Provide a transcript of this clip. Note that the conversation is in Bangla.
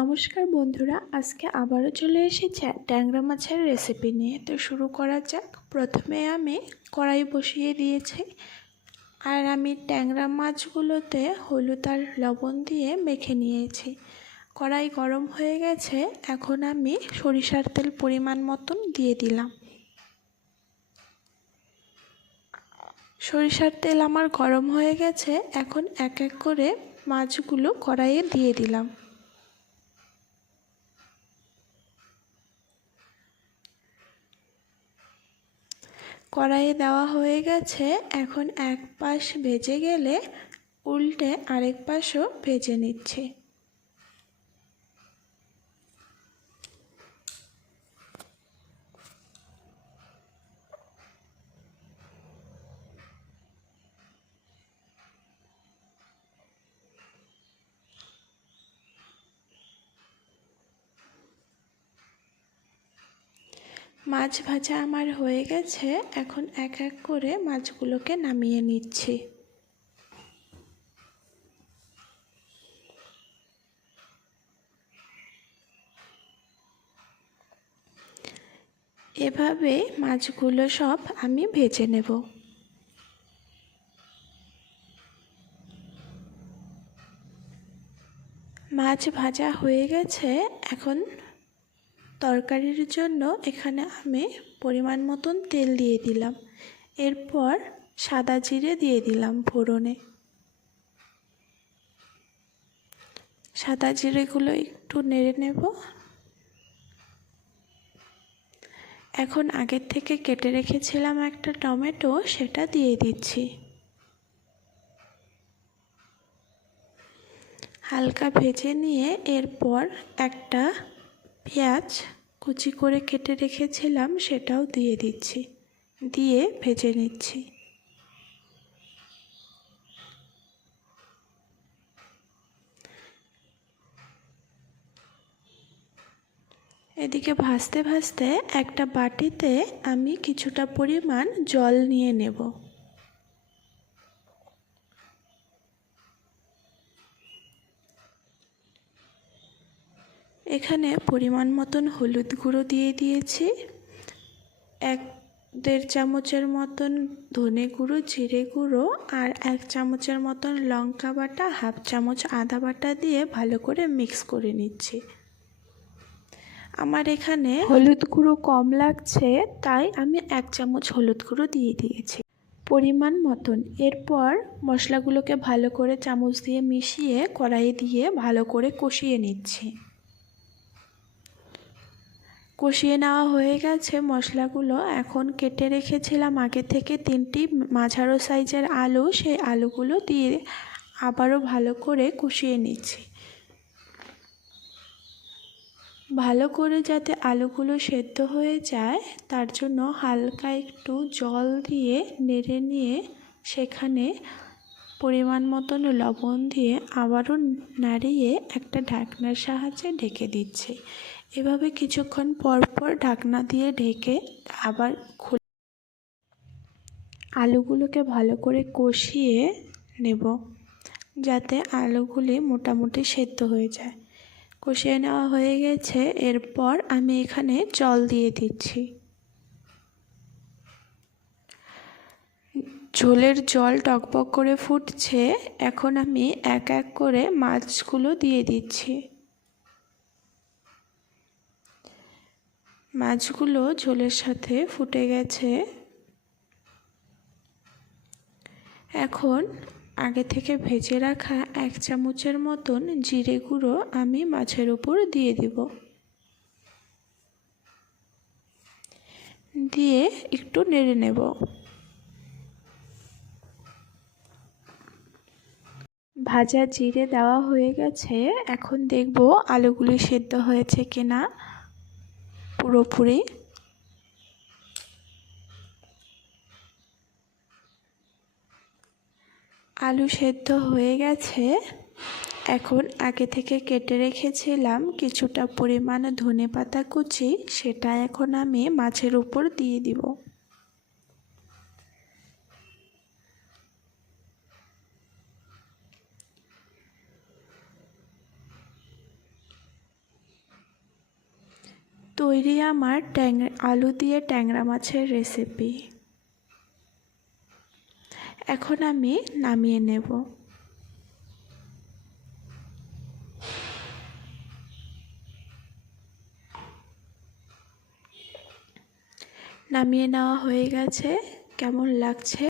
নমস্কার বন্ধুরা, আজকে আবারও চলে এসেছে ট্যাংরা মাছের রেসিপি নিয়ে। তো শুরু করা যাক। প্রথমে আমি কড়াই বসিয়ে দিয়েছি আর আমি ট্যাংরা মাছগুলোতে হলুদ আর লবণ দিয়ে মেখে নিয়েছি। কড়াই গরম হয়ে গেছে, এখন আমি সরিষার তেল পরিমাণ মতন দিয়ে দিলাম। সরিষার তেল আমার গরম হয়ে গেছে, এখন এক এক করে মাছগুলো কড়াইয়ে দিয়ে দিলাম। কড়াইয়ে দেওয়া হয়ে গেছে, এখন এক পাশ ভেজে গেলে উল্টে আরেক পাশও ভেজে নিচ্ছি। মাছ ভাজা আমার হয়ে গেছে, এখন এক এক করে মাছগুলোকে নামিয়ে নিচ্ছি। এভাবে মাছগুলো সব আমি ভেজে নেব। মাছ ভাজা হয়ে গেছে, এখন তরকারির জন্য এখানে আমি পরিমাণ মতন তেল দিয়ে দিলাম। এরপর সাদা জিরে দিয়ে দিলাম ফোড়নে। সাদা জিরেগুলো একটু নেড়ে নেব। এখন আগের থেকে কেটে রেখেছিলাম একটা টমেটো, সেটা দিয়ে দিচ্ছি। হালকা ভেজে নিয়ে এরপর একটা পেঁয়াজ কুচি করে কেটে রেখেছিলাম, সেটাও দিয়ে দিচ্ছি, দিয়ে ভেজে নিচ্ছি। এদিকে ভাজতে ভাজতে একটা বাটিতে আমি কিছুটা পরিমাণ জল নিয়ে নেব। এখানে পরিমাণ মতন হলুদ গুঁড়ো দিয়ে দিয়েছি, 1-1.5 চামচের মতন ধনে গুঁড়ো, জিরে গুঁড়ো আর 1 চামচের মতন লঙ্কা বাটা, 1/2 চামচ আদা বাটা দিয়ে ভালো করে মিক্স করে নিচ্ছি। আমার এখানে হলুদ গুঁড়ো কম লাগছে, তাই আমি 1 চামচ হলুদ গুঁড়ো দিয়ে দিয়েছি পরিমাণ মতন। এরপর মশলাগুলোকে ভালো করে চামচ দিয়ে মিশিয়ে কড়াইয়ে দিয়ে ভালো করে কষিয়ে নিচ্ছি। কষিয়ে নেওয়া হয়ে গেছে মশলাগুলো। এখন কেটে রেখেছিলাম আগে থেকে 3টি মাঝারো সাইজের আলু, সেই আলুগুলো দিয়ে আবারও ভালো করে কষিয়ে নিচ্ছি। ভালো করে যাতে আলুগুলো সেদ্ধ হয়ে যায়, তার জন্য হালকা একটু জল দিয়ে নেড়ে নিয়ে সেখানে পরিমাণ মতন লবণ দিয়ে আবারও নাড়িয়ে একটা ঢাকনার সাহায্যে ঢেকে দিচ্ছি। এভাবে কিছুক্ষণ পর পর ঢাকনা দিয়ে ঢেকে আবার আলুগুলোকে ভালো করে কষিয়ে নেব, যাতে আলুগুলি মোটামুটি সেদ্ধ হয়ে যায়। কষিয়ে নেওয়া হয়ে গেছে, এরপর আমি এখানে জল দিয়ে দিচ্ছি। ঝোলের জল টকবক করে ফুটছে, এখন আমি এক এক করে মাছগুলো দিয়ে দিচ্ছি। মাছগুলো ঝোলের সাথে ফুটে গেছে। এখন আগে থেকে ভেজে রাখা 1 চামচের মতন জিরে গুঁড়ো আমি মাছের উপর দিয়ে দিব, দিয়ে একটু নেড়ে নেব। ভাজা জিরে দেওয়া হয়ে গেছে, এখন দেখব আলুগুলি সেদ্ধ হয়েছে কিনা পুরোপুরি। আলু সেদ্ধ হয়ে গেছে, এখন আগে থেকে কেটে রেখেছিলাম কিছুটা পরিমাণ ধনেপাতা কুচি, সেটা এখন আমি মাছের উপর দিয়ে দিব। তৈরি আমার আলু দিয়ে ট্যাংরা মাছের রেসিপি। এখন আমি নামিয়ে নেব। নামিয়ে নেওয়া হয়ে গেছে। কেমন লাগছে